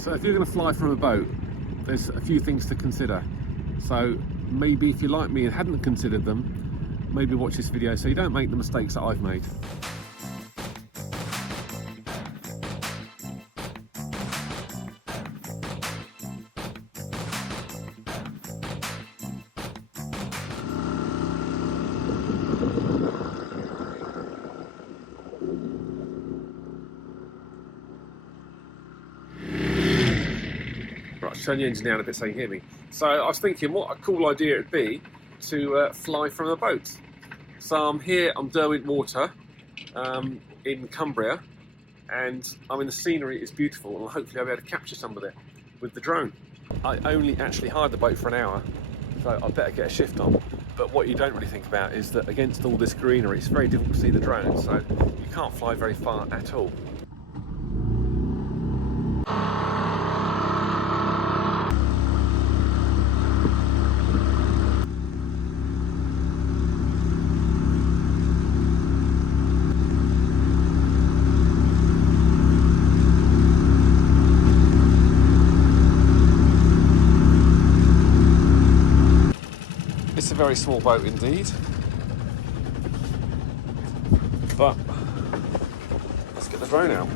So if you're going to fly from a boat, there's a few things to consider. So maybe if you're like me and hadn't considered them, maybe watch this video so you don't make the mistakes that I've made. Right, turn the engine down a bit so you can hear me. So I was thinking what a cool idea it'd be to fly from a boat. So I'm here on Derwent Water in Cumbria, and the scenery is beautiful, and hopefully I'll be able to capture some of it with the drone. I only actually hired the boat for an hour, so I better get a shift on. But what you don't really think about is that against all this greenery, it's very difficult to see the drone, so you can't fly very far at all. It's a very small boat indeed, but let's get the drone out.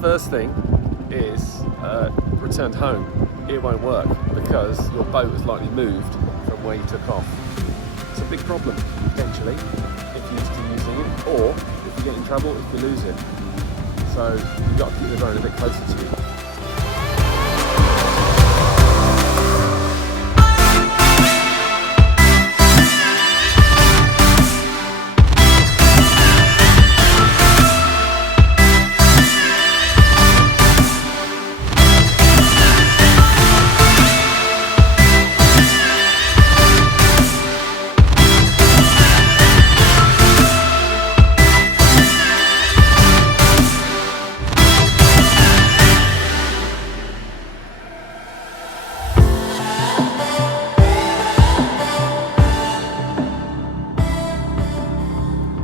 First thing is returned home. It won't work because your boat has likely moved from where you took off. It's a big problem potentially if you're used to using it, or if you get in trouble if you lose it. So you've got to keep the drone a bit closer to you.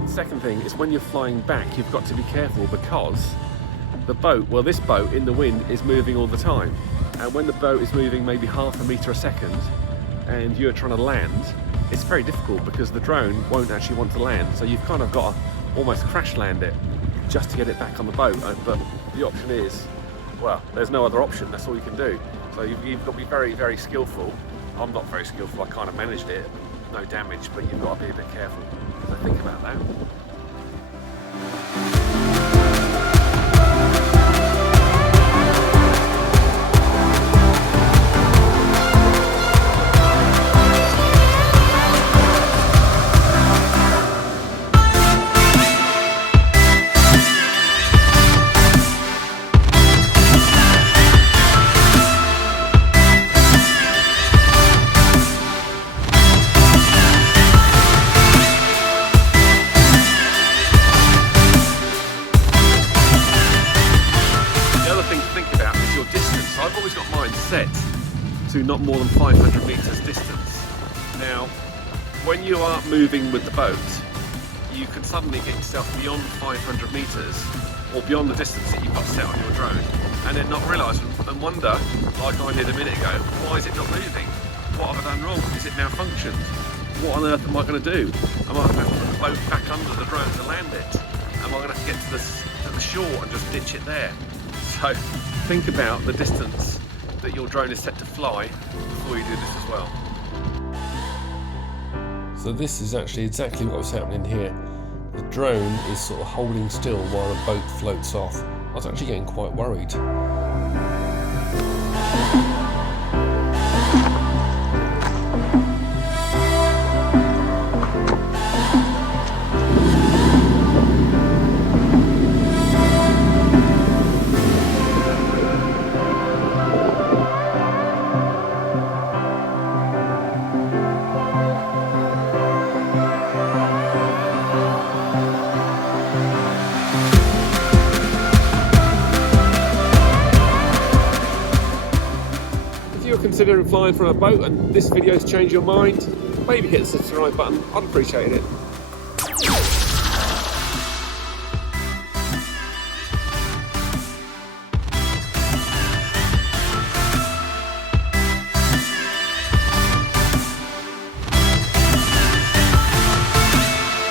Second thing is when you're flying back, you've got to be careful because the boat, well, this boat in the wind is moving all the time, and when the boat is moving maybe half a metre a second and you're trying to land, it's very difficult because the drone won't actually want to land, so you've kind of got to almost crash land it just to get it back on the boat. But the option is, well, there's no other option, that's all you can do. So you've got to be very, very skillful. I'm not very skillful, I kind of managed it, no damage, but you've got to be a bit careful. So think about that. Set to not more than 500 meters distance. Now, when you are moving with the boat, you can suddenly get yourself beyond 500 meters or beyond the distance that you've got set on your drone, and then not realise and wonder, like I did a minute ago, why is it not moving? What have I done wrong? Is it malfunctioned? What on earth am I going to do? Am I going to have to put the boat back under the drone to land it? Am I going to have to get to the shore and just ditch it there? So think about the distance that your drone is set to fly before you do this as well. So this is actually exactly what was happening here. The drone is sort of holding still while the boat floats off. I was actually getting quite worried. considering flying from a boat and this video's changed your mind, maybe hit the subscribe button. I'd appreciate it.